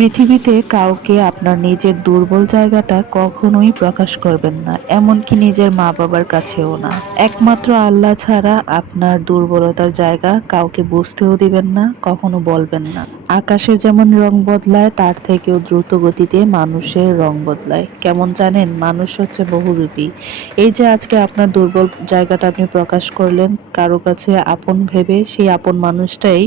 পৃথিবীতে কাউকে আপনার নিজের দুর্বল জায়গাটা কখনোই প্রকাশ করবেন না, এমনকি নিজের মা বাবার কাছেও না। একমাত্র আল্লাহ ছাড়া আপনার দুর্বলতার জায়গা কাউকে বুঝতেও দিবেন না, কখনো বলবেন না। আকাশের যেমন রং বদলায়, তার থেকেও দ্রুত গতিতে মানুষের রং বদলায়। কেমন জানেন? মানুষ হচ্ছে বহুরূপী। এই যে আজকে আপনার দুর্বল জায়গাটা আপনি প্রকাশ করলেন কারো কাছে আপন ভেবে, সেই আপন মানুষটাই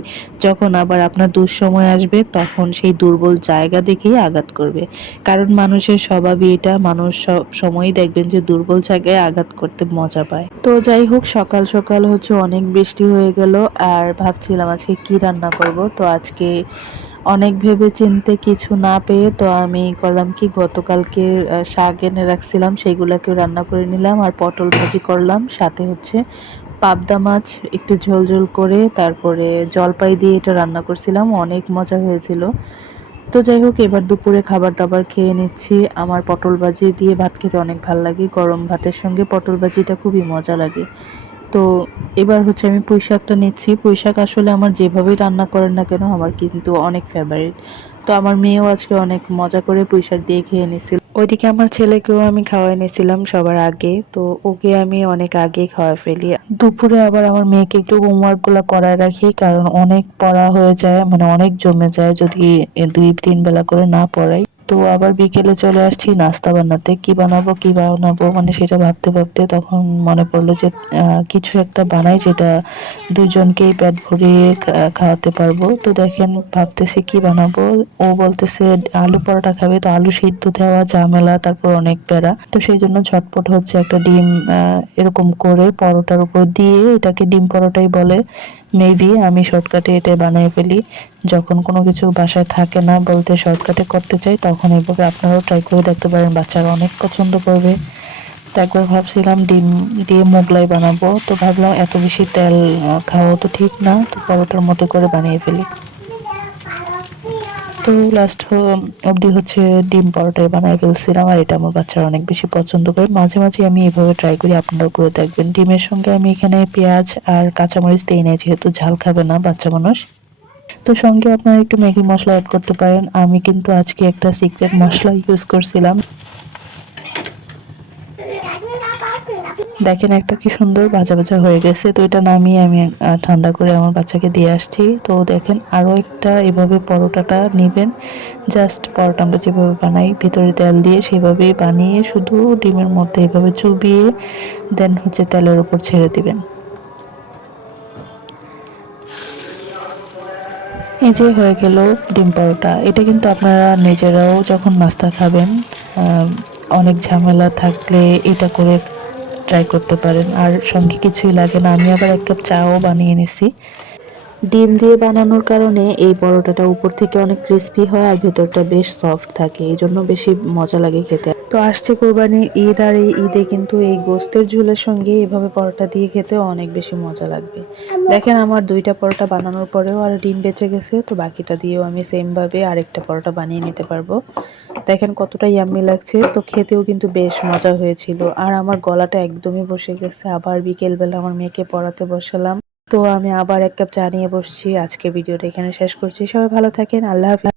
যখন আবার আপনার দুঃসময় আসবে তখন সেই দুর্বল জায়গা দেখেই আঘাত করবে। কারণ মানুষের স্বভাবই এটা, মানুষ সব সময়ই দেখবেন যে দুর্বল জায়গায় আঘাত করতে মজা পায়। তো যাই হোক, সকাল সকাল হচ্ছে অনেক বৃষ্টি হয়ে গেল, আর ভাবছিলাম আজকে কি রান্না করব। তো আজকে অনেক ভেবে চিন্তে কিছু না পেয়ে তো আমি করলাম কি, গতকালকের শাক এনে রাখছিলাম সেগুলাকেও রান্না করে নিলাম, আর পটল ভাজি করলাম, সাথে হচ্ছে পাবদা মাছ একটু ঝোল ঝোল করে তারপরে জলপাই দিয়ে এটা রান্না করছিলাম, অনেক মজা হয়েছিল। তো যাই হোক, এবার দুপুরে খাবার দাবার খেয়ে নিচ্ছি। আমার পটল ভাজি দিয়ে ভাত খেতে অনেক ভাল লাগে, গরম ভাতের সঙ্গে পটল ভাজিটা খুবই মজা লাগে। তো এবার হচ্ছে আমি পুঁই শাকটা নিচ্ছি। পুঁই শাক আসলে আমার যেভাবেই রান্না করেন না কেন আমার কিন্তু অনেক ফেভারিট। তো আমার মেয়েও আজকে অনেক মজা করে পুঁই শাক দিয়ে খেয়ে নিছিল। ওইদিকে আমার ছেলেকেও আমি খাওয়াই নিয়েছিলাম সবার আগে, তো ওকে আমি অনেক আগে খাওয়া ফেলি। দুপুরে আবার আমার মেয়েকে একটু হোমওয়ার্ক গুলা করায় রাখি, কারণ অনেক পড়া হয়ে যায়, মানে অনেক জমে যায় যদি 2-3 বেলা করে না পড়াই। তো আবার বিকেলে চলে আসছি নাস্তা বানাতে, কি বানাবো কি বানাবো মানে সেটা ভাবতে ভাবতে তখন মনে পড়লো যে কিছু একটা বানাই যেটা দুজনকেই পেট ভরিয়ে খাওয়াতে পারবো। তো দেখেন ভাবতেছি কি বানাবো। ও বলতেছে আলু পরোটা খাবে, তো আলু সিদ্ধ দেওয়া ঝামেলা, তারপর অনেক প্যারা। তো সেই জন্য ঝটপট হচ্ছে একটা ডিম এরকম করে পরোটার উপর দিয়ে, এটাকে ডিম পরোটাই বলে মেবি, আমি শর্টকাটে এটা বানিয়ে ফেলি। যখন কোনো কিছু বাসায় থাকে না, বলতে শর্টকাটে করতে চাই, তখন এইভাবে আপনারাও ট্রাই করে দেখতে পারেন, বাচ্চারা অনেক পছন্দ করবে। তো একবার ভাবছিলাম ডিম দিয়ে মোগলাই বানাবো, তো ভাবলাম এত বেশি তেল খাওয়া তো ঠিক না, তো পরোটার মতো করে বানিয়ে ফেলি। তো লাস্ট অবধি হচ্ছে ডিম পরোটাই বানাই ফেলছিলাম, আর এটা আমার বাচ্চারা অনেক বেশি পছন্দ করে। মাঝে মাঝে আমি এভাবে ট্রাই করি, আপনারাও করে দেখবেন। ডিমের সঙ্গে আমি এখানে পেঁয়াজ আর কাঁচামরিচ দিই নাই, যেহেতু ঝাল খাবে না বাচ্চা মানুষ। তো সঙ্গে আপনারা একটু ম্যাগি মশলা অ্যাড করতে পারেন। আমি কিন্তু আজকে একটা সিক্রেট মশলা ইউজ করছিলাম। দেখেন একটা কি সুন্দর ভাজা ভাজা হয়ে গেছে। তো এটা নামিয়ে আমি ঠান্ডা করে আমার বাচ্চাকে দিয়ে আসছি। তো দেখেন আরও একটা এভাবে পরোটাটা নেবেন, জাস্ট পরোটা আমরা যেভাবে বানাই ভিতরে তেল দিয়ে সেভাবেই বানিয়ে শুধু ডিমের মধ্যে এভাবে চুবিয়ে দেন হচ্ছে তেলের উপর ছেড়ে দিবেন। এই যে হয়ে গেল ডিম পরোটা। এটা কিন্তু আপনারা নিজেরাও যখন নাস্তা খাবেন, অনেক ঝামেলা থাকলে এটা করে ট্রাই করতে পারেন, আর সঙ্গে কিছুই লাগে না। আমি আবার 1 কাপ চাও বানিয়ে নিছি। ডিম দিয়ে বানানোর কারণে এই পরোটাটা উপর থেকে অনেক ক্রিস্পি হয় আর ভেতরটা বেশ সফট থাকে, এই জন্য বেশি মজা লাগে খেতে। তো আসছে কোরবানির ঈদ, আর এই ঈদে কিন্তু এই গোস্তের ঝোলের সঙ্গে এভাবে পরোটা দিয়ে খেতে অনেক বেশি মজা লাগবে। দেখেন আমার 2টা পরোটা বানানোর পরেও আর ডিম বেঁচে গেছে, তো বাকিটা দিয়েও আমি সেম ভাবে আরেকটা পরোটা বানিয়ে নিতে পারবো। দেখেন কতটা ইয়াম্মি লাগছে, তো খেতেও কিন্তু বেশ মজা হয়েছিল। আর আমার গলাটা একদমই বসে গেছে, আবার বিকেলবেলা আমার মেয়েকে পড়াতে বসালাম। তো আমি আবার 1 কাপ চা নিয়ে বসছি। আজকে ভিডিওটা এখানে শেষ করছি। সবাই ভালো থাকেন, আল্লাহ হাফেজ।